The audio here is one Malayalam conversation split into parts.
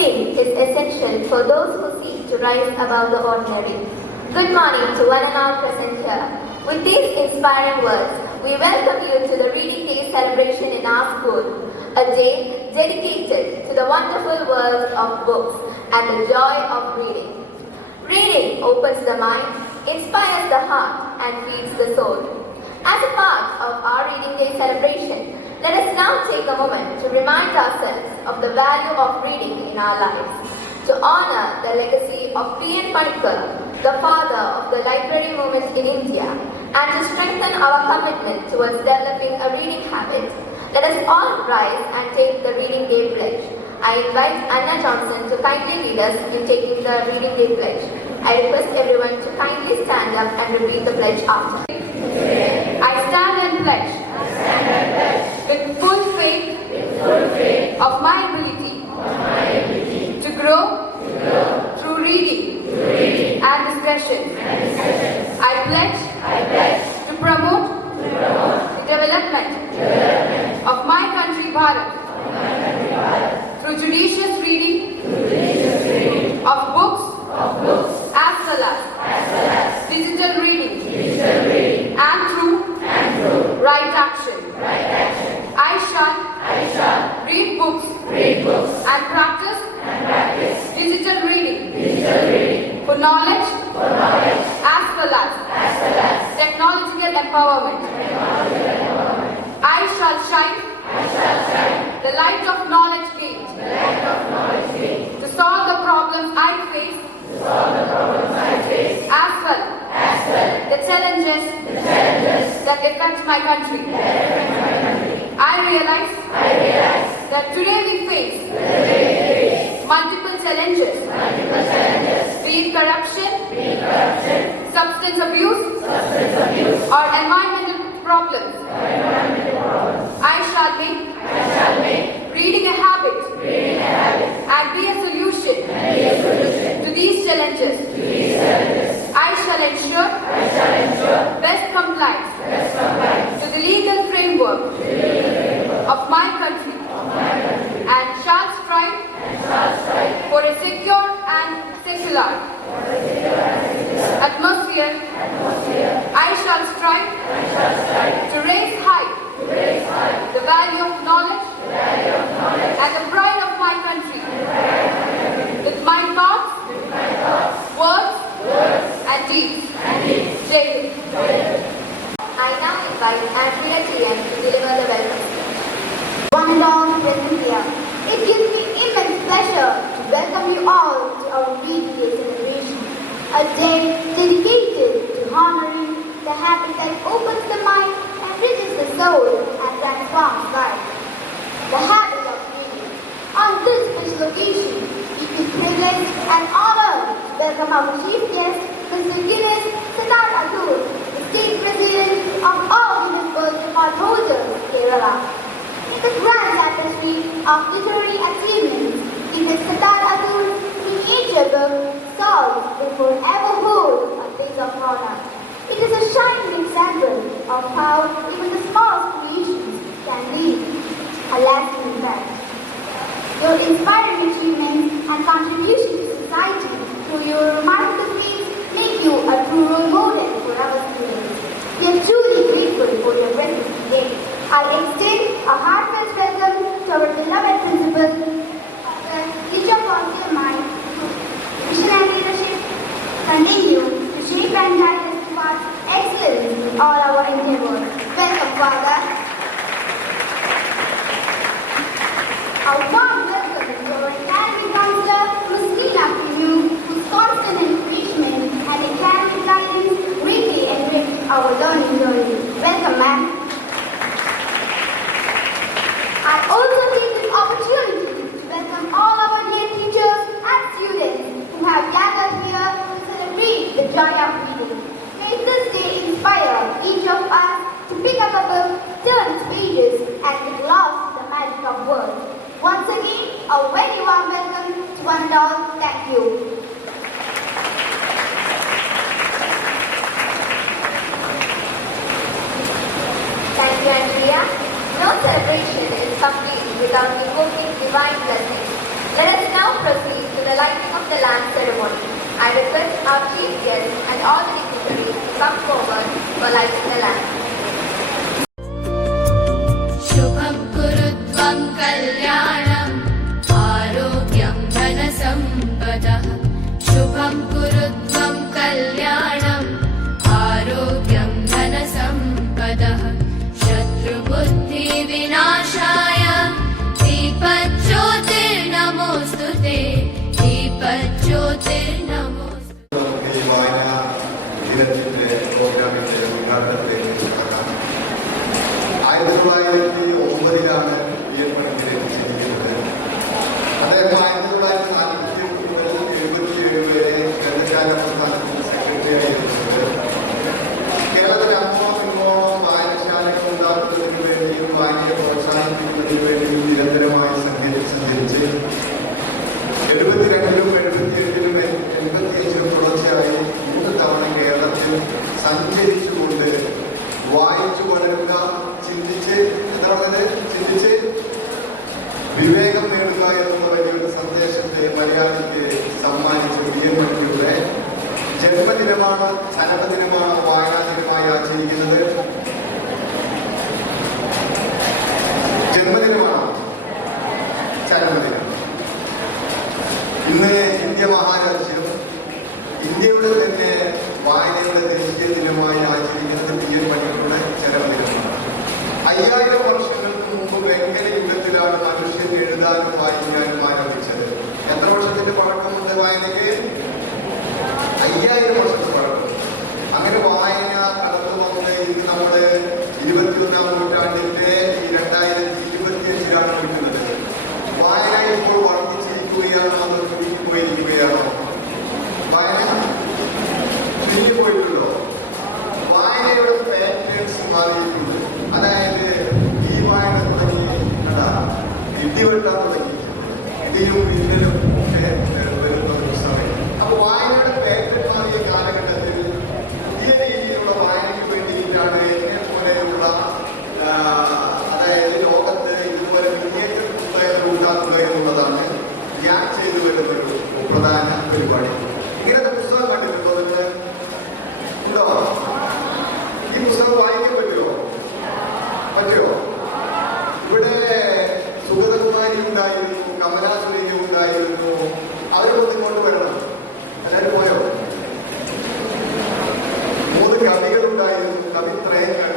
Reading is essential for those who seek to rise above the ordinary. Good morning to one and all present here. With these inspiring words, we welcome you to the Reading Day celebration in our school, a day dedicated to the wonderful world of books and the joy of reading. Reading opens the mind, inspires the heart, and feeds the soul. As a part of our Reading Day celebration, let us now take a moment to remind ourselves of the value of reading in our lives, to honor the legacy of P.N. Panikkar, the father of the library movement in India, and to strengthen our commitment towards developing a reading habit. Let us all rise and take the Reading Day pledge. I invite Anna Johnson to kindly lead us in taking the Reading Day pledge. I request everyone to kindly stand up and repeat the pledge after. I stand and pledge with full faith of my ability to grow through reading and discretion. I pledge to promote the development of my country Bharat through judicious reading of books as well as digital reading and through right action. I shall read books and practice digital reading for knowledge as well as technological empowerment. I shall shine the light of knowledge gained to solve the problems I face as well the challenges that affect my country. I realize that today we face multiple challenges, be it corruption, substance abuse, or environmental problems. I shall make reading a habit and be a solution to these challenges. I shall ensure best compliance to the legal framework of my country and shall strive for a secure and secular atmosphere. I shall strive to raise high the value of knowledge and the pride of my country with my thoughts, words, and deeds. Jai Hind. I now invite Andrea TM to deliver the welcome speech. One and all present here, it gives me immense pleasure to welcome you all to our Reading Day celebration, a day dedicated to honoring the habit that opens the mind, enriches the soul, and transforms life. The habit of reading. On this special occasion, it is privilege and honor to welcome our chief guest, Mr. Girish Sattar-Atul, the State President of all Guinness World Record holders, Kerala. In the grand tapestry of literary achievements, Girish Sattar-Atul's miniature book, Solved, will forever hold a place of honor. It is a shining example of how even the smallest creations can leave a lasting impact. Your inspiring achievements and contributions to society through your remarkable feats make you a true role model for our students. We are truly grateful for your presence today. I extend a heartfelt welcome to our beloved principal, Dr. Teacher Paul Vision and leadership continue to shape and guide us towards excellence in all our endeavors. Welcome, Father. A warm welcome to our academic counselor, Ms. Neela Premu, whose constant encouragement and academic guidance greatly enrich our learning journey. Welcome, ma'am. I also take this opportunity to welcome all our dear teachers and students who have gathered here to celebrate the joy of reading. May this day inspire each of us to pick up a book, turn its pages, and get lost in the magic of words. Once again, a very warm welcome to one and all. Thank you. Thank you, Andrea. No celebration is complete without invoking divine blessing. Let us now proceed our chief guests and all the dignitaries to come forward for lighting the lamp. शुभं कुरुत्वं कल्याणम् आरोग्यं धनसम्पदः शुभं कुरुत्वं कल्याणम् आरोग्यं धनसम्पदः शत्रुबुद्धिविनाशाय दीपज्योतिर्नमोऽस्तुते दीपज्योतिर्नमोऽस्तुते ഈ വായന ദിനത്തിന്റെ പ്രോഗ്രാമിന്റെ ഉദ്ഘാടനത്തിലേക്ക് കടക്കാം. 1909 വിയറ്റ്നാമിൽ ജനിക്കുന്നത്. അദ്ദേഹം 1947 വരെ കേന്ദ്രകാര്യ പ്രസ്ഥാനത്തിന്റെ സെക്രട്ടറി ആയിരുന്നത്. കേരളത്തിൽ അമ്മോളം വായനശാലകൾ ഉണ്ടാക്കുന്നതിന് വേണ്ടിയും വായനയെ പ്രോത്സാഹിപ്പിക്കുന്നതിന് വേണ്ടിയും നിരന്തരമായി സഞ്ചരിച്ച് 72-ലും 78-ലും 85-ലും തുടർച്ചയായി 3 തവണ കേരളത്തിൽ സഞ്ചരിച്ചുകൊണ്ട് വായിച്ചു വളരുക, ചിന്തിച്ച് വിവേകം നേടുക എന്നുള്ള വലിയൊരു സന്ദേശത്തെ മലയാളിക്ക് സമ്മാനിച്ചു. വിയറ്റ്നാമിലൂടെ ജന്മദിനമാണ്, ചരമദിനമാണ് വായനാ ദിനമായി ആചരിക്കുന്നത്. ജന്മദിനമാണ്, ചരമദിനം. ഇന്ന് ഇന്ത്യ മഹാരാജ്യം ഇന്ത്യയുടെ തന്നെ വായനയുടെ ദേശീയ ദിനമായി ആചരിക്കുന്നത് വിയറ്റ്നാമിലൂടെ ചരമദിനമാണ്. 5000 വർഷങ്ങൾക്ക് മുമ്പ് വെങ്കല യുഗത്തിലാണ് മനുഷ്യൻ എഴുതാനും വായിക്കാനും ആരംഭിച്ചത്. എത്ര വർഷത്തിന്റെ പഴക്കമുണ്ട് വായനയ്ക്ക്? 5000 വർഷത്തെ പഴക്കം. അങ്ങനെ വായന കടന്നു വന്ന് ഇന്ന് നമ്മുടെ 21-ാം നൂറ്റാണ്ടിന്റെ 2025-ലാണ് നിൽക്കുന്നത്. വായന ഇപ്പോൾ വർദ്ധിച്ചിരിക്കുകയാണോ അതോ ചുരുങ്ങിപ്പോയിരിക്കുകയാണോ? വായന ചുരുങ്ങിപ്പോയിട്ടുണ്ടോ? വായനയുടെ പാറ്റേൺസ് മാറിയിട്ടുണ്ട്. അതായത് ഈ വായന തുടങ്ങി ഇടിവെട്ടാൻ തുടങ്ങി, ഇടിയും മിന്നലും ഒക്കെ വരുന്ന ഒരു സമയം. അപ്പൊ വായനയുടെ പാറ്റേൺ മാറിയ കാലഘട്ടത്തിൽ ഈ രീതിയിലുള്ള വായനയ്ക്ക് വേണ്ടിയിട്ടാണ് എന്നെ പോലെയുള്ള അതായത് ലോകത്ത് ഇതുപോലെ മിനിയേച്ചർ പുസ്തകങ്ങൾ ഉണ്ടാക്കുക എന്നുള്ളതാണ് ഞാൻ ചെയ്തു വരുന്ന ഒരു പ്രധാന പരിപാടി. ഇങ്ങനത്തെ പുസ്തകം കണ്ടിട്ടുണ്ടോ? നിങ്ങൾ ഉണ്ടോ? ഈ പുസ്തകം വായിക്കാൻ പറ്റുമോ? ഇവിടെ സുഗതകുമാരി ഉണ്ടായിരുന്നു, കമലാസുരയ്യ ഉണ്ടായിരുന്നു. അവരൊന്നും ഇങ്ങോട്ട് വരണം. എല്ലാവരും പോയോ? 3 കവികളുണ്ടായിരുന്നു, കവിത്രയങ്ങൾ.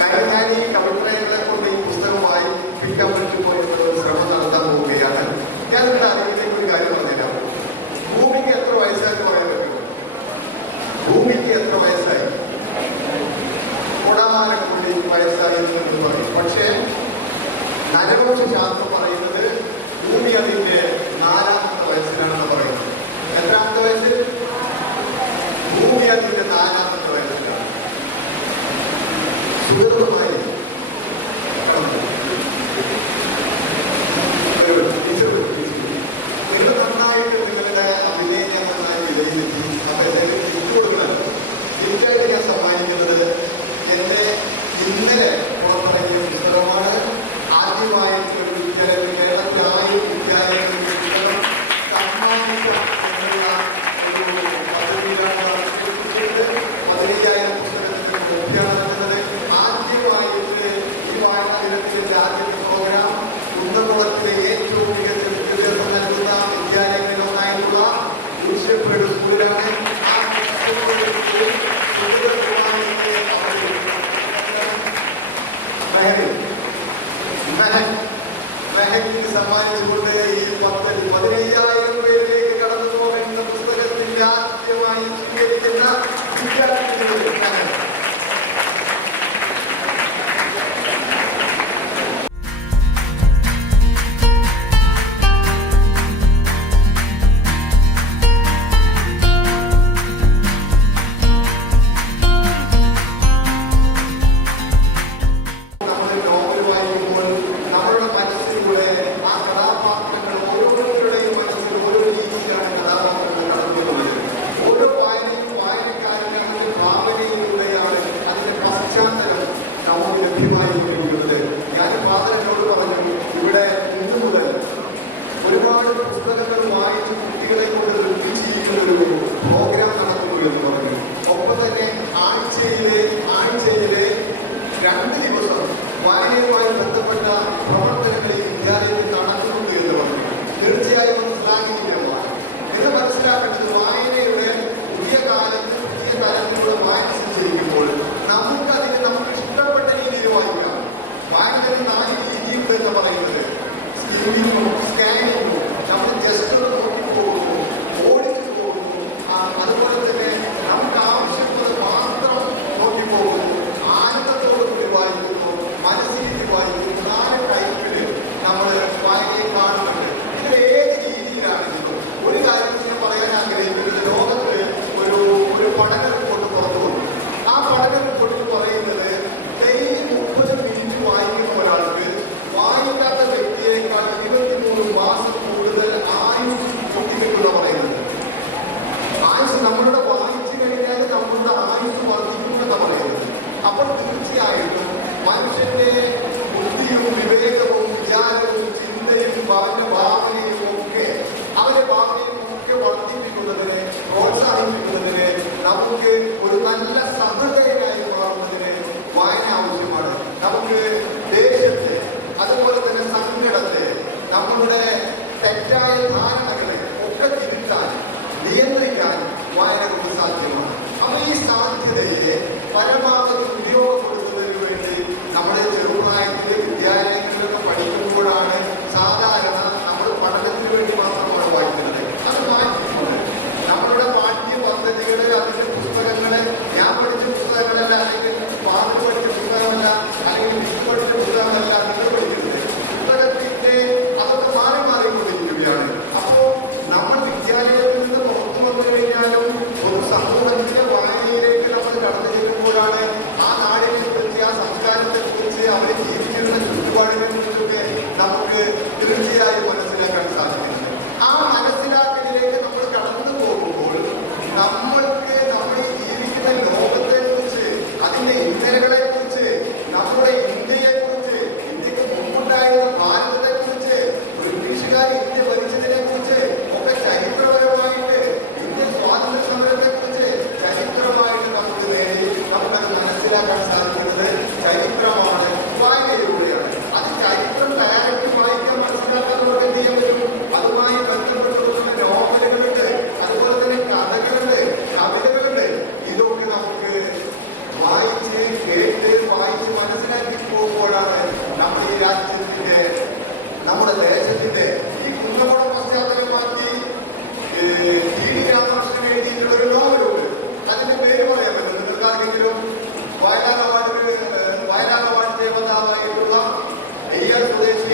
കാരണം ഞാൻ ഈ കവിത്രയങ്ങളെ കൊണ്ട് ഈ പുസ്തകം വായിപ്പിക്കാൻ പറ്റുമോ എന്നൊരു ശ്രമം നടത്താൻ പോവുകയാണ്. ഞാനിവിടെ അറിയിക്കുന്ന ഒരു കാര്യം പറഞ്ഞുതരാം. ഭൂമിക്ക് എത്ര വയസ്സായിട്ട് പറയാൻ പറ്റുമോ? ഭൂമിക്ക് എത്ര വയസ്സായി? കൊടാമാനക്കുള്ളി വയസ്സായി എന്ന് പറയും. പക്ഷേ നരവംശ ശാസ്ത്രം പറയുന്നത് ഭൂമി അതിന്റെ 4ാമത്തെ വയസ്സിലാണെന്ന് പറയുന്നത്. എത്രാമത്തെ വയസ്സിൽ? ഭൂമി അതിന്റെ 4ാമത്തെ വയസ്സിലാണ്. സുഗതമായി നിങ്ങൾ നന്നായിട്ട് നിങ്ങളുടെ അഭിനയം നന്നായി വിലയിരുത്തി അവരുടെ കൊടുക്കണം. തീർച്ചയായിട്ടും ഞാൻ സമ്മാനിക്കുന്നത് എന്റെ ഇന്നലെ പുറത്തിറങ്ങിയ പുസ്തകമാണ്. ആദ്യമായിട്ട് ഒരു വിദ്യാലയം കേരളത്തിൽ 1000 വിദ്യാലയങ്ങളിൽ പുസ്തകം സമ്മാനിച്ച എന്നുള്ള ഒരു പദ്ധതിയിലാണ് 15,000 പുസ്തകത്തിന് മുഖ്യമാണ് നടക്കുന്നത്. ആദ്യമായിട്ട് ഈ വായനാ ദിനത്തിന്റെ ആദ്യത്തെ പ്രോഗ്രാം കുന്നംകുളത്തിലെ ഏറ്റവും മികച്ച വിദ്യാഭ്യാസം നൽകുന്ന വിദ്യാലയങ്ങളിലൊന്നായിട്ടുള്ള ഊഷ്യപ്പേട് സ്കൂളിലാണ്. ആ സമ്മാനിച്ചുകൊണ്ട് ഈ പദ്ധതി 15,000 പേരിലേക്ക് കടന്നു പോകുന്ന പുസ്തകത്തിന്റെ ആദ്യമായി സ്വീകരിക്കുന്ന വിദ്യാർത്ഥികൾ. നമ്മുടെ മനസ്സിലൂടെ ആ കഥാപാത്രങ്ങൾ ഓരോരുത്തരുടെയും മനസ്സിൽ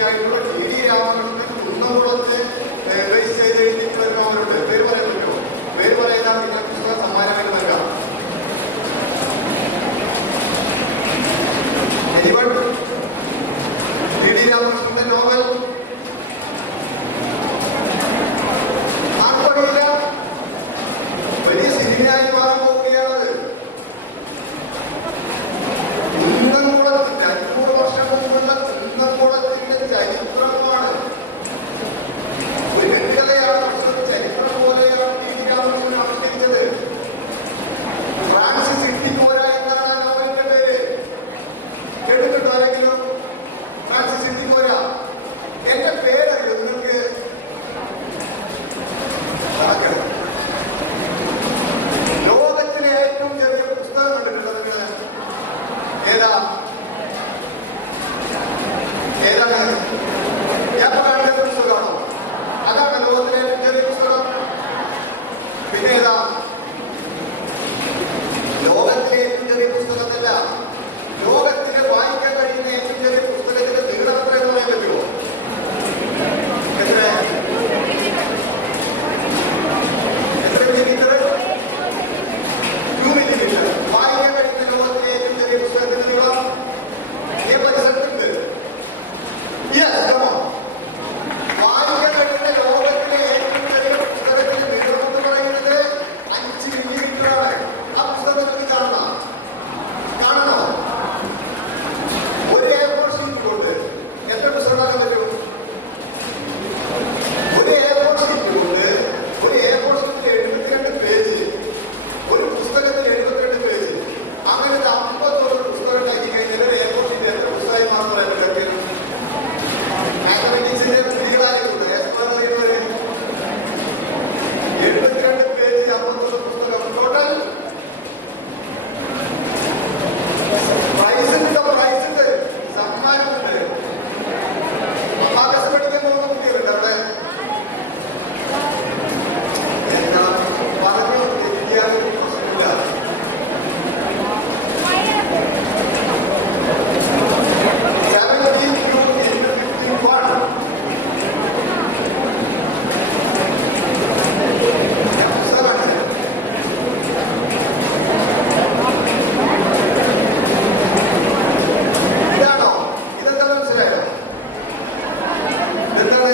ആയിട്ടുള്ള ടി ഡി രാമകൃഷ്ണൻ കുന്നംകുളത്ത് രജിസ്റ്റർ ചെയ്തിട്ടുള്ള നോവലുണ്ട്. പേര് പറയാൻ പറ്റുമോ? പേര് പറയുന്ന നിങ്ങൾ പുസ്തകം സമ്മാനമായി നൽകാം. ടി ഡി രാമകൃഷ്ണന്റെ നോവൽ ആർക്കറിയില്ല? വലിയ സിനിമയായി മാറാൻ പോവുകയാണത്. കുന്നംകുളത്തിന്റെ 500 വർഷം മുമ്പുള്ള കുന്നംകുളത്തിന്റെ ചരിത്രമാണ്. ഒരു കെട്ടുകഥയാണ്, ചരിത്രം പോലെയാണ് ടി ഡി രാമകൃഷ്ണൻ അവതരിച്ചത്. ഫ്രാൻസിസ് ഇട്ടിപ്പോര എന്നാണ് ആ നോവലിന്റെ പേര്. കേട്ടിട്ടുണ്ടോ ആരെങ്കിലും? ഫ്രാൻസിസ് ഇട്ടിപ്പോര. എന്റെ പേരറിയോ നിങ്ങൾക്ക്? ലോകത്തിലെ ഏറ്റവും ചെറിയ പുസ്തകം കണ്ടിട്ടുണ്ടോ നിങ്ങൾ? ഏതാ? ഏതാണ്? ജപ്പാനിലെ പുസ്തകമാണോ? അതാണ് ലോകത്തിലെ ഏറ്റവും ചെറിയ പുസ്തകം. പിന്നെ ഏതാ? ലോകത്തിലെ ഏറ്റവും ചെറിയ പുസ്തകമല്ല, ലോകത്തിലെ വായിക്കാൻ കഴിയുന്ന ഏറ്റവും ചെറിയ പുസ്തകത്തിന്റെ നീളം എത്ര എന്ന് പറയാൻ പറ്റുമോ? എത്ര? എത്ര മില്ലിമീറ്റർ? 2 മില്ലിമീറ്റർ. വായിക്കാൻ കഴിയുന്ന ലോകത്തിലെ ഏറ്റവും ചെറിയ പുസ്തകത്തിന്റെ നീളം പരിസരത്തുണ്ട്. Yes, come on. വായിക്കാൻ കഴിയുന്ന ലോകത്തിലെ ഏറ്റവും ചെറിയ പുസ്തകത്തിന്റെ നീളം എന്ന് പറയുന്നത് 5 മില്ലിമീറ്റർ ആണ്. ആ പുസ്തകം നിങ്ങൾക്ക് കാണണം. കാണണോ? ഒരു A4 ഷീറ്റ് കൊണ്ട് എത്ര പുസ്തകം കാണാൻ പറ്റും? ഒരു A4 ഷീറ്റ് കൊണ്ട് ഒരു A4 ഷീറ്റിൽ 72 പേജ്, ഒരു പുസ്തകത്തിൽ 72 പേജ്. അങ്ങനത്തെ 50 പുസ്തകം ഉണ്ടാക്കി കഴിഞ്ഞാൽ ഒരു A4 ഷീറ്റ് എത്ര പുസ്തകമായി മാത്രമല്ല പറ്റും. മാത്തമാറ്റിക്സിന്റെ സ്ത്രീകളായിരിക്കും എക്സ്പ്ലോർ ചെയ്യുന്നവര് 72 പേജ്, 50 പുസ്തകം. ടോട്ടൽ പ്രൈസുണ്ട്, സമ്മാനമുണ്ട്. ആകാശം പഠിക്കാൻ പോകുന്ന കുട്ടികളുണ്ട് അവിടെ. പറഞ്ഞു തെറ്റിയാലും പ്രശ്നമില്ല. ഇതാണോ? ഇതെന്താ മനസ്സിലായോ? ഇതെന്താണ്?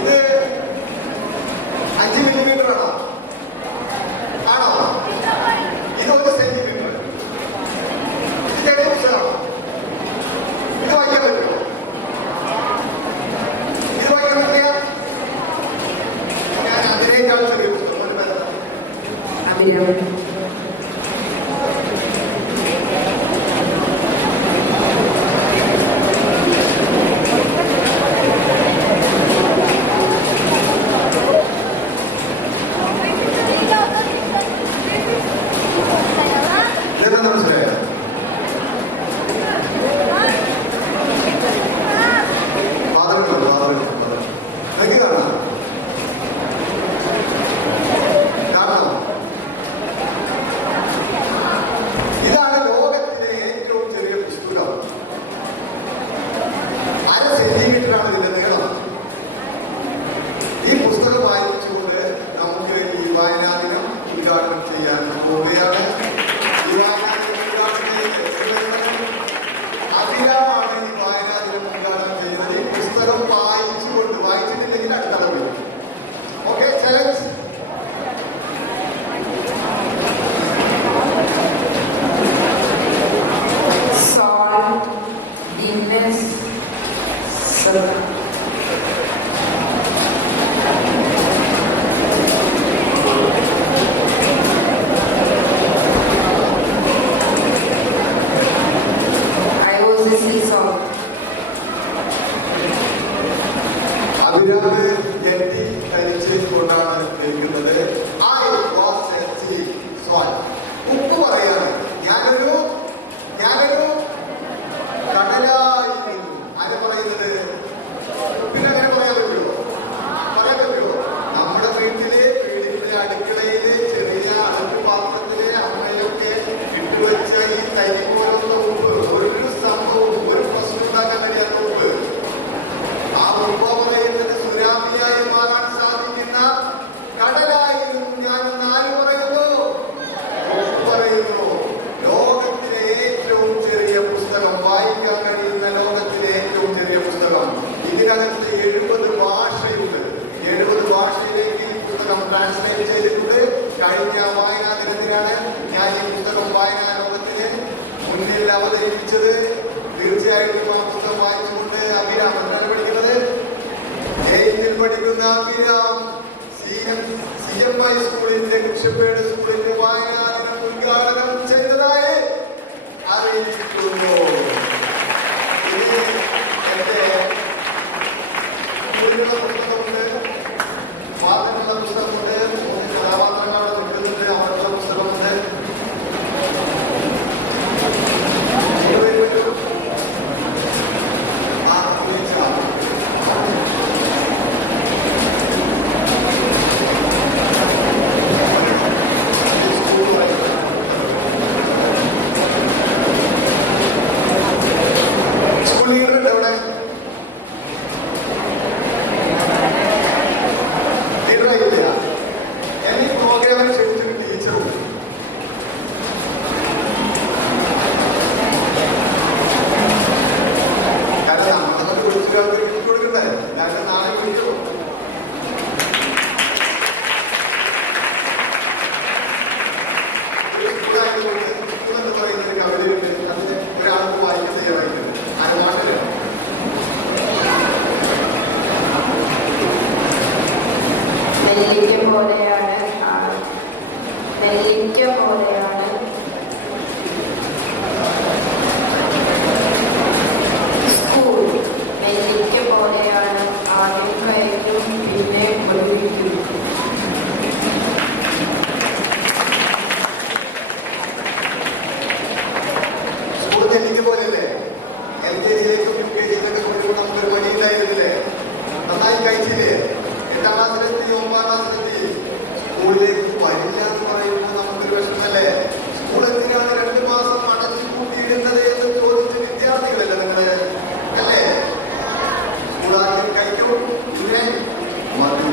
ഇത് 5 മില്ലിമീറ്റർ ആണോ? ആണോ? ഇത് 1 സെന്റിമീറ്റർ. ഇത് ചെറിയ പുസ്തകമാണോ? ഇത് വായിക്കാൻ പറ്റുമോ? ഇത് വായിക്കാൻ പറ്റിയ? ഞാൻ അതിനേക്കാൾ ചെറിയ പുസ്തകം ഒരു ബന്ധം. ഇതെന്താ മനസ്സിലായോ? നിങ്ങൾക്ക് കാണാം. കാണാമോ? ഇതാണ് ലോകത്തിലെ ഏറ്റവും ചെറിയ പുസ്തകം. 1/2 സെന്റിമീറ്ററാണ് ഇതിന്റെ നീളം. ഈ പുസ്തകം വായിച്ചുകൊണ്ട് നമുക്ക് ഈ വായനാ ദിനം ഉദ്ഘാടനം ചെയ്യാൻ പോവുകയാണ്. ഈ വായനാ ദിനം ഉദ്ഘാടനം ചെയ്യുന്നത് അഭിരാമാണ്. ഈ വായനാ ദിനം ഉദ്ഘാടനം ചെയ്യുന്നത് ഈ പുസ്തകം വായിച്ചിട്ടില്ലെങ്കിൽ അടുത്ത അളവ്. Okay, challenge. Salt, deepness, circle. I was a sea salt. Abhiram ഞെട്ടി കഴിച്ച് കൊണ്ടാണ് കഴിക്കുന്നത്. I was a sea salt. ഉപ്പ് പറയാണ്. ഞാനൊരു കടലായി. ആരെ പറയുന്നത്? പിന്നെ അങ്ങനെ പറയാൻ പറ്റുമോ? പറയാൻ പറ്റുമോ? നമ്മുടെ വീട്ടിലെ അടുക്കളയിലെ ചെറിയ അടുപ്പ് പാത്രത്തിലെ അമ്മയൊക്കെ ഇട്ടുവെച്ച ഈ തരി പോലുള്ള ഉപ്പ്, ഒരു സംഭവം ഒരു പ്രശ്നം ഉണ്ടാക്കാൻ കഴിയാത്ത ഉപ്പ്. CMI സ്കൂളിന്റെ കൃഷിപ്പേട് സ്കൂളിന്റെ വായനാദിനം ഉദ്ഘാടനം ചെയ്തതായി അറിയിക്കുന്നു. ഇനി എന്റെ പുസ്തകമുണ്ട്, വാദങ്ങളുടെ പുസ്തകമുണ്ട്, കഥാപാത്രങ്ങളുടെ നിൽക്കുന്നുണ്ട്, അവരുടെ പുസ്തകമുണ്ട്. നെല്ലിക്ക പോലെയാണ് സ്കൂൾ. നെല്ലിക്ക പോലെയാണ്, ആദ്യം കയറ്റും പിന്നെ ഒളിവിക്കും. സ്കൂൾ നെല്ലിക്ക പോലെയല്ലേ? LKG-യിലേക്കും UKG-യിലൊക്കെ കൊടുക്കുമ്പോൾ നമുക്കൊരു വഴിയുണ്ടായിരുന്നില്ലേ? നന്നായി കഴിച്ചില്ലേ? 8ാം ക്ലാസ്സിലെത്തി 9ാം ക്ലാസ്സിലെത്തി സ്കൂളിലേക്ക് വരില്ല എന്ന് പറയുമ്പോൾ നമുക്കൊരു വിഷമല്ലേ? സ്കൂൾ എന്തിനാണ് 2 മാസം അടച്ചു കൂട്ടിയിടുന്നത് എന്ന് ചോദിച്ച വിദ്യാർത്ഥികളല്ലേ നിങ്ങള്? അല്ലേ? സ്കൂളാക്കി കഴിക്കൂ, പിന്നെ മതി.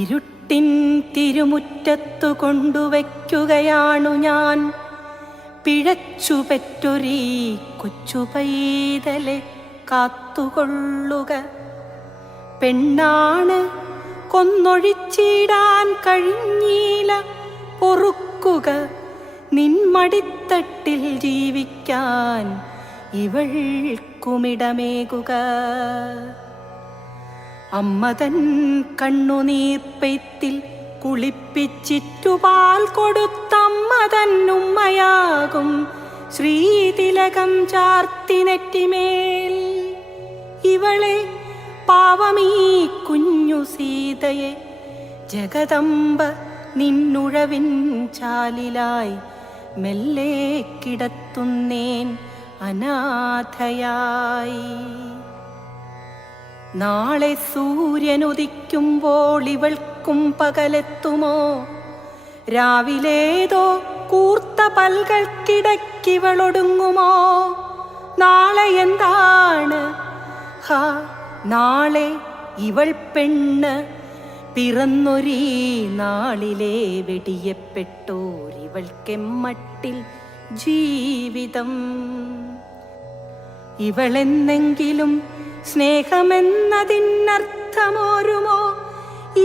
ഇരുട്ടിൻ തിരുമുറ്റത്തു കൊണ്ടുവയ്ക്കുകയാണു ഞാൻ പിഴച്ചുപെറ്റൊരീ കൊച്ചു പൈതലെ കാത്തുകൊള്ളുക. പെണ്ണാണ് കൊന്നൊഴിച്ചിടാൻ കഴിഞ്ഞീല പൊറുക്കുക. നിൻമടിത്തട്ടിൽ ജീവിക്കാൻ ഇവൾക്കുമിടമേകുക. അമ്മതൻ കണ്ണുനീർപ്പെയ്ത്തിൽ കുളിപ്പിച്ചിറ്റുപാൽ കൊടുത്തമ്മതൻ ഉമ്മയാകും ശ്രീതിലകം ചാർത്തി നെറ്റിമേൽ. ഇവളെ പാവമീ കുഞ്ഞു സീതയെ ജഗദംബ നിന്നുഴവിൻ ചാലിലായി മെല്ലെ കിടത്തുന്നേൻ അനാഥയായി. നാളെ സൂര്യനുദിക്കുമ്പോൾ ഇവൾക്കും പകലെത്തുമോ? രാവിലേതോ കൂർത്ത പൽകൾക്കിടയ്ക്കിവളൊടുങ്ങുമോ? നാളെ എന്താണ്? ഹാ, നാളെ ഇവൾ പെണ്ണ് പിറന്നൊരീ നാളിലെ വെടിയപ്പെട്ടോരിവൾക്കെമ്മട്ടിൽ ജീവിതം. ഇവളെന്നെങ്കിലും സ്നേഹമെന്നതിനർത്ഥമോരുമോ?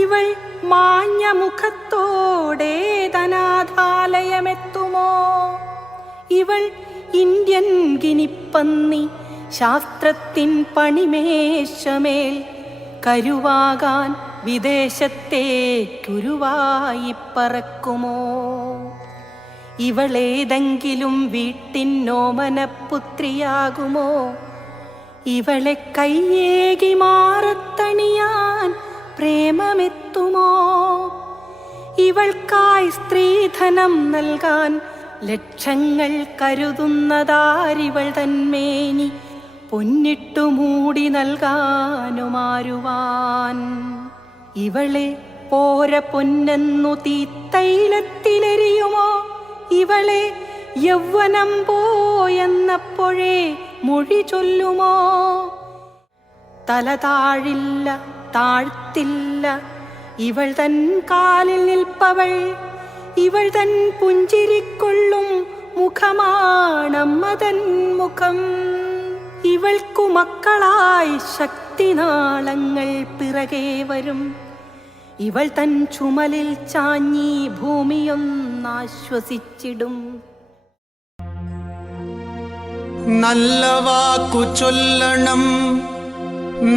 ഇവൾ മാഞ്ഞ മുഖത്തോടെ ധനാഥാലയമെത്തുമോ? ഇവൾ ഇന്ത്യൻ ഗിനിപ്പന്നി ശാസ്ത്രത്തിൻ പണിമേശമേൽ കരുവാകാൻ വിദേശത്തേക്കുരുവായി പറക്കുമോ? ഇവളേതെങ്കിലും വീട്ടിന്നോമനപുത്രിയാകുമോ? ഇവളെ കയ്യേകി മാറത്തണിയാൻ പ്രേമമെത്തുമോ? ഇവൾക്കായി സ്ത്രീധനം നൽകാൻ ലക്ഷങ്ങൾ കരുതുന്നതാരിവൾ തന്മേനി പൊന്നിട്ടു മൂടി നൽകാനുമാരുവാൻ. ഇവളെ പോര പൊന്നെന്നു തീത്തൈലത്തിലെരിയുമോ? ഇവളെ യൗവനം പോയെന്നപ്പോഴേ മൊഴി ചൊല്ലുമോ? തല താഴില്ല, താഴ്ത്തില്ല, ഇവൾ തൻ കാലിൽ നിൽപ്പവൾ. ഇവൾ തൻ പുഞ്ചിരിക്കൊള്ളും മുഖമാണമ്മതൻ മുഖം. ഇവൾക്കു മക്കളായി ശക്തിനാളങ്ങൾ പിറകെ വരും. ഇവൾ തൻ ചുമലിൽ ചാഞ്ഞി ഭൂമിയൊന്നാശ്വസിച്ചിടും. നല്ല വാക്കു ചൊല്ലണം,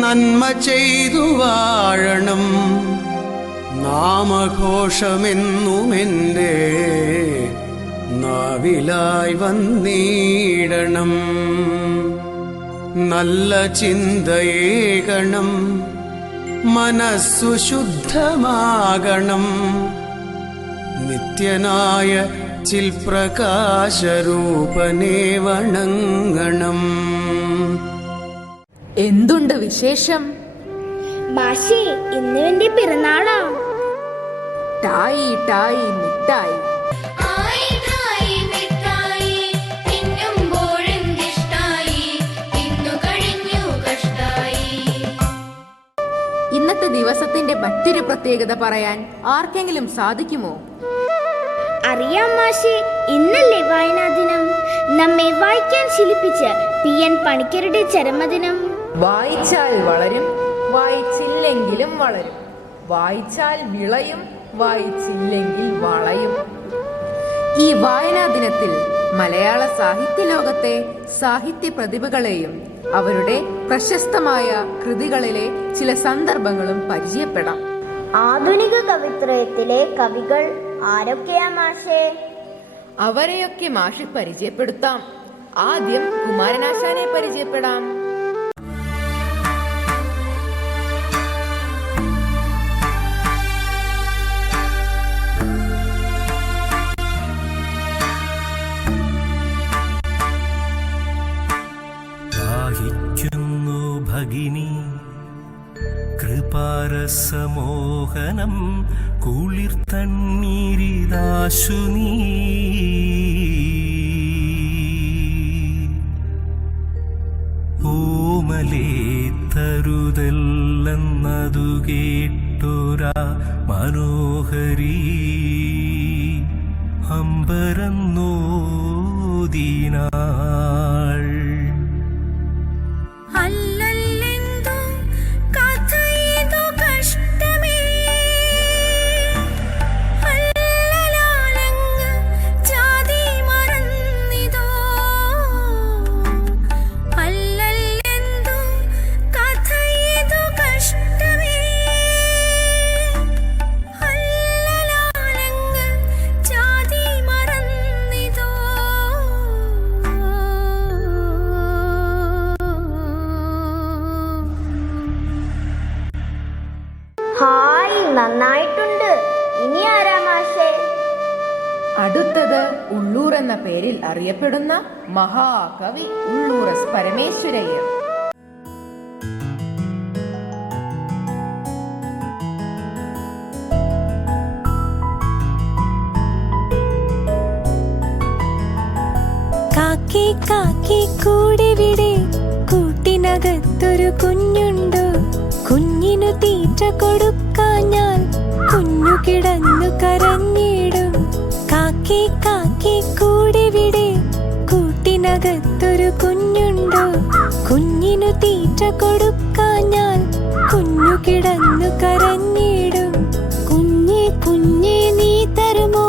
നന്മ ചെയ്തു വാഴണം, നാമഘോഷമെന്നുമെൻ്റെ നാവിലായി വന്നിടണം. നല്ല ചിന്തയേകണം, മനസ്സു ശുദ്ധമാകണം, നിത്യനായ ചിൽപ്രകാശരൂപനെ വണങ്ങണം. എന്തുണ്ട് വിശേഷം? മാഷേ, ഇന്ന് എന്റെ പിറന്നാളാ. ടായി ടായി മിഠായി. ആയി ടായി മിഠായി തിന്നുമ്പോഴെന്തിഷ്ടായി, തിന്നു കഴിഞ്ഞു കഷ്ടായി. ഇന്നത്തെ ദിവസത്തിന്റെ മറ്റൊരു പ്രത്യേകത പറയാൻ ആർക്കെങ്കിലും സാധിക്കുമോ? അറിയാം മാഷേ, ഇന്നല്ലേ വായനാ ദിനം. നമ്മെ വായിക്കാൻ ശീലിപ്പിച്ച PN പണിക്കരുടെ ചരമദിനം. വായിച്ചാൽ വളരും, വായിച്ചില്ലെങ്കിലും വളരും. വായിച്ചാൽ വിളയും, വായിച്ചില്ലെങ്കിൽ വളയും. ഈ വായനാ ദിനത്തിൽ മലയാള സാഹിത്യ ലോകത്തെ സാഹിത്യ പ്രതിഭകളെയും അവരുടെ പ്രശസ്തമായ കൃതികളിലെ ചില സന്ദർഭങ്ങളും പരിചയപ്പെടാം. ആധുനിക കവിത്രയത്തിലെ കവികൾ ആരൊക്കെയാ മാഷേ? അവരെയൊക്കെ മാഷി പരിചയപ്പെടുത്താം. ആദ്യം കുമാരനാശാനെ പരിചയപ്പെടാം. ദാഹിക്കുന്നു ഭഗിനി കൃപാരസമോഹനം, കുളിർ തണ്ണീരിതാശു നീ. ഓമലേ തരുതല്ലെന്നതു കേട്ടൊരാ മനോഹരീ അമ്പരന്നോദിനാൾ. ജാതി അടുത്തത് ഉള്ളൂർ എന്ന പേരിൽ അറിയപ്പെടുന്ന മഹാകവി ഉള്ളൂർ എസ് പരമേശ്വരയ്യർ. കാക്കി കാക്കി കൂടെവിടെ കൂട്ടിനകത്തൊരു കുഞ്ഞുണ്ടോ, കുഞ്ഞിനു തീറ്റ കൊടുക്കാഞ്ഞാൽ കുഞ്ഞു കിടന്നു കരഞ്ഞിടും. കാക്കി കാക്കി കൂടെവിടെ കൂട്ടിനകത്തൊരു കുഞ്ഞുണ്ടോ, കുഞ്ഞിനു തീറ്റ കൊടുക്കാഞ്ഞാൽ കുഞ്ഞു കിടന്നു കരഞ്ഞിടും. കുഞ്ഞെ കുഞ്ഞെ നീ തരുമോ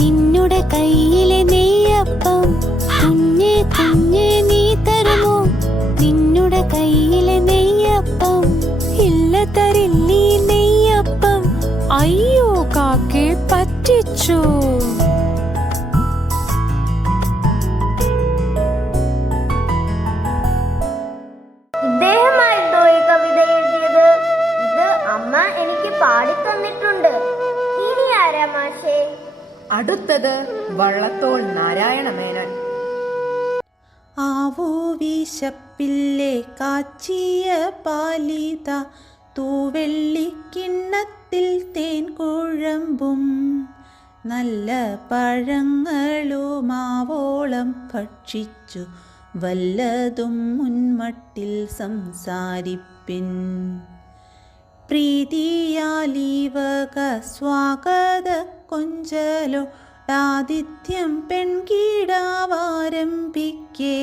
നിന്നുടെ കയ്യിലെ നെയ്യപ്പം, കുഞ്ഞെ കുഞ്ഞെ നീ തരുമോ നിന്നുടെ കയ്യിലെ നെയ്യപ്പം. ഇല്ല തരില്ലീ നെയ്യപ്പം, അയ്യോ കാക്കെ പറ്റിച്ചോ. ഇദ്ദേഹമായിരുന്നോ ഈ കവിത എഴുതിയത്? ഇത് അമ്മ എനിക്ക് പാടിത്തന്നിട്ടുണ്ട്. ഇനി ആരാ മാഷേ? അടുത്തത് വള്ളത്തോൾ നാരായണ മേനോൻ. ആവോ വിശപ്പില്ലേ കാച്ചിയ പാലിത, തൂവെള്ളിക്കിണ്ണത്തിൽ തേൻ കുഴമ്പും, നല്ല പഴങ്ങളുമാവോളം ഭക്ഷിച്ചു വല്ലതും മുൻമട്ടിൽ സംസാരിപ്പിൻ. പ്രീതിയാലീവക സ്വാഗത കൊഞ്ചലോ ആതിഥ്യം പെൺകീടാവാരംഭിക്കേ,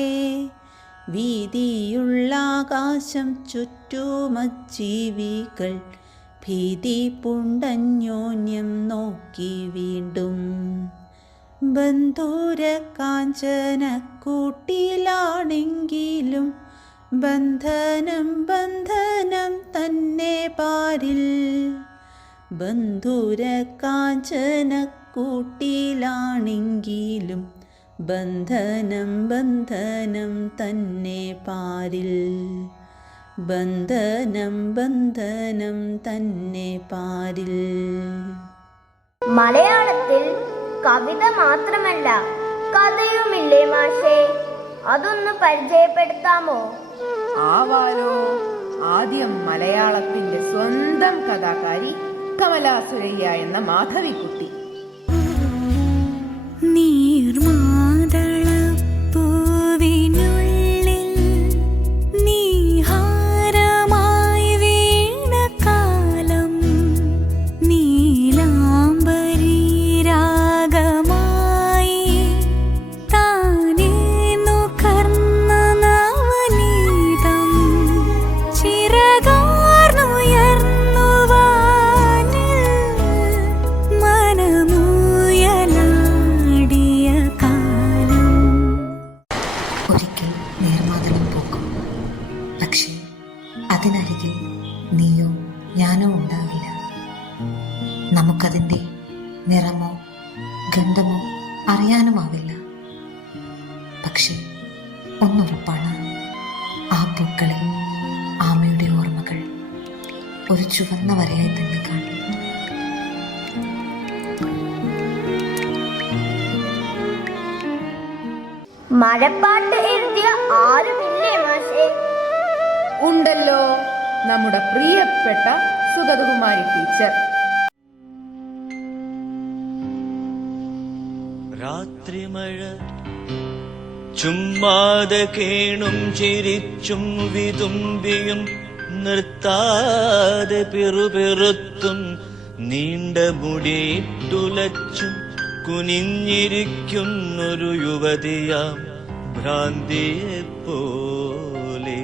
വീതിയുള്ള ആകാശം ചുറ്റുമജീവികൾ ഭീതി പുണ്ടന്യോന്യം നോക്കി വീണ്ടും. ബന്ധുര കാഞ്ചന കൂട്ടിലാണെങ്കിലും ബന്ധനം ബന്ധനം തന്നെ പാരിൽ. ബന്ധുര കാഞ്ചന കൂട്ടിലാണെങ്കിലും ബന്ധനം ബന്ധനം തന്നെ പാരിൽ. ബന്ധനം ബന്ധനം തന്നെ പാരിൽ. മലയാളത്തിൽ കവിത മാത്രമല്ല കഥയുമില്ലേ മാഷേ? അതൊന്ന് പരിചയപ്പെടുത്താമോ? ആവാലോ. ആദ്യം മലയാളത്തിന്റെ സ്വന്തം കഥാകാരി കമലാസുരയ്യ എന്ന മാധവിക്കുട്ടി. നീർമാതളപ്പൂവിനുള്ളിൽ നീഹാരമായി വീണ കാലം, നീലാംബരി രാഗമായി താനേ നുകർന്ന നവനീതം, ചിറകാർന്നുയർന്നു വാനിൽ മനമുയലാടിയ കാലം. ഒരിക്കൽ നീർമാതളം പൂക്കും, പക്ഷേ അതിനരികിൽ നീയോ ഞാനോ ഉണ്ടാകില്ല. നമുക്കതിൻ്റെ നിറമോ ഗന്ധമോ അറിയാനുമാവില്ല. പക്ഷേ ഒന്നുറപ്പാണ്, ആ പൂക്കളിൽ ആമയുടെ ഓർമ്മകൾ ഒരു ചുവന്ന വരയായി തന്നെ കാണും. മഴപ്പാട്ട് എഴുതിയ ആരുമില്ലേ മാഷേ? ഉണ്ടല്ലോ, നമ്മുടെ പ്രിയപ്പെട്ട സുഗതകുമാരി ടീച്ചർ. രാത്രിമഴ ചുമ്മാതെ കേണും ചിരിച്ചും വിതുമ്പിയും നിർത്താതെ പിറുപിറുത്തും നീണ്ട മുടിയിട്ടുലച്ചും കുനിഞ്ഞിരിക്കുന്നൊരു യുവതിയാം ഭ്രാന്തിയെ പോലെ.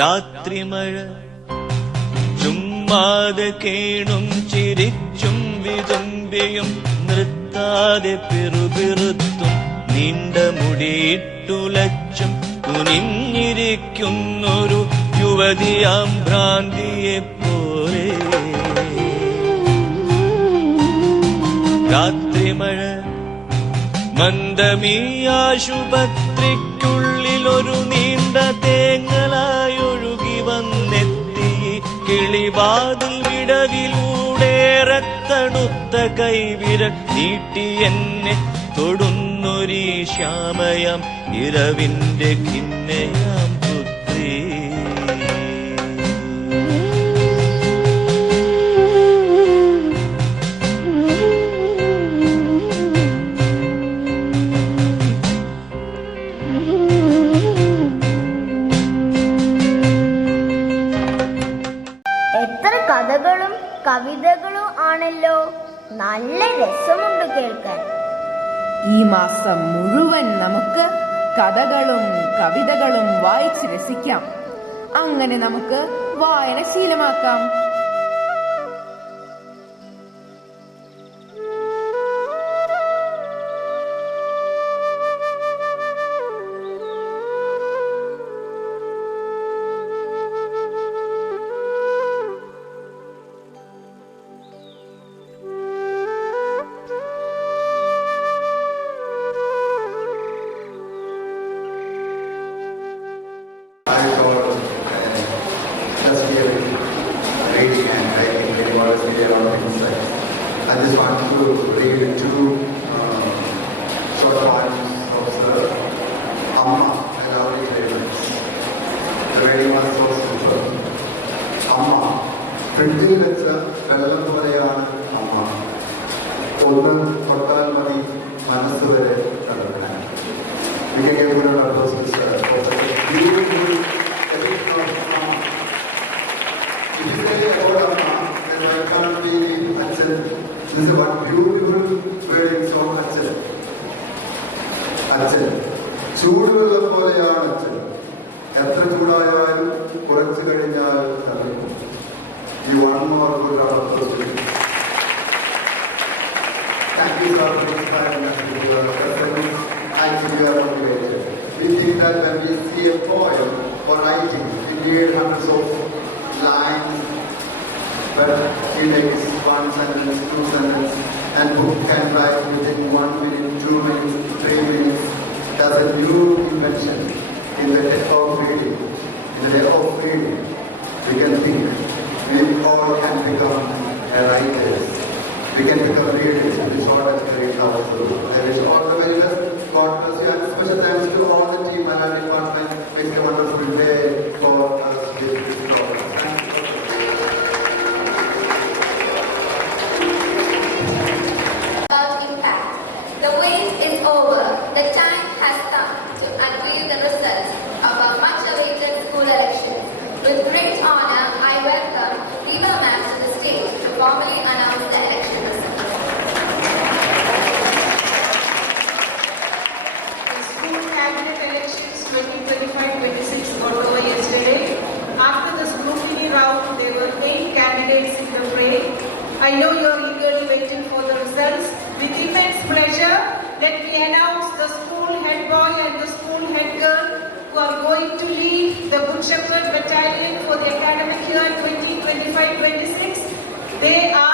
രാത്രിമഴ ചുമ്മാതെ കേണും ചിരിച്ചും വിതുമ്പിയും നിർത്താതെ പിറുപിറുത്തും നീണ്ട മുടിയിട്ടുലച്ചും കുനിഞ്ഞിരിക്കുന്നൊരു യുവതിയാം ഭ്രാന്തിയെ പോലെ. രാത്രിമഴ മന്ദമീ ആശുപത്രിക്കുള്ളിലൊരു നീണ്ട തേങ്ങലായൊഴുകി വന്നെത്തി കിളിവാതിൽ വിടവിലൂടെ ഏറെ തണുത്ത കൈവിരൽ നീട്ടി എന്നെ തൊടുന്നൊരീ ശ്യാമയാം ഇരവിന്റെ കിന്നയാം പുത്രീ. എത്ര കഥകളും കവിതകളും ആണല്ലോ. നല്ല രസമുണ്ട് കേൾക്കാൻ. ഈ മാസം മുഴുവൻ നമുക്ക് കഥകളും കവിതകളും വായിച്ച് രസിക്കാം. അങ്ങനെ നമുക്ക് വായന ശീലമാക്കാം. I thought just hearing reading and writing really was really a lot of insight. I just want to read two short poems of Sir Amma and Audi Clements. The reading was so simple. Amma, ഫ്രിഡ്ജിൽ വെച്ച വെള്ളം പോലെയാണ് അമ്മ. ഒന്ന് തൊട്ടാൽ മതി മനസ്സ് വരെ തളർക്കാൻ. We can give one of our persons beautiful epic of Amma. If you say about Amma, then I can't believe Achal. This is one beautiful wordings of Achal. Achal. ചൂടുവെള്ളം പോലെയാണ് അച്ഛൻ. എത്ര ചൂടായാലും കുറച്ചു കഴിഞ്ഞാൽ തണുക്കും. ഈ one more good our person. Thank you for inspiring us with your presence. Thank you, you are motivated. We think that when we see a poem or writing, we need hundreds of lines, but he takes one sentence, two sentences, and book can write within 1 minute, 2 minutes, 3 minutes. That's a new invention in the day of reading. In the day of reading, we can think. We all can become writers. We can become readers with the short and very powerful. I wish all the very best. God bless you. And special thanks to all the team and our department. It's a wonderful day for us with this program. Thank you. About impact. The wait is over. The time has come to unveil the results of our much-awaited school elections. With great honor, I welcome Viva Ma'am to the stage to formally announce the election results. The school cabinet elections 2025-26 got over yesterday. After the scrutiny round, there were 8 candidates in the fray. I know you're eagerly waiting for the results. With immense pleasure, let me announce the school head boy and the school head girl who are going to lead the Good Shepherd Battalion for the academic year 2025-26. They are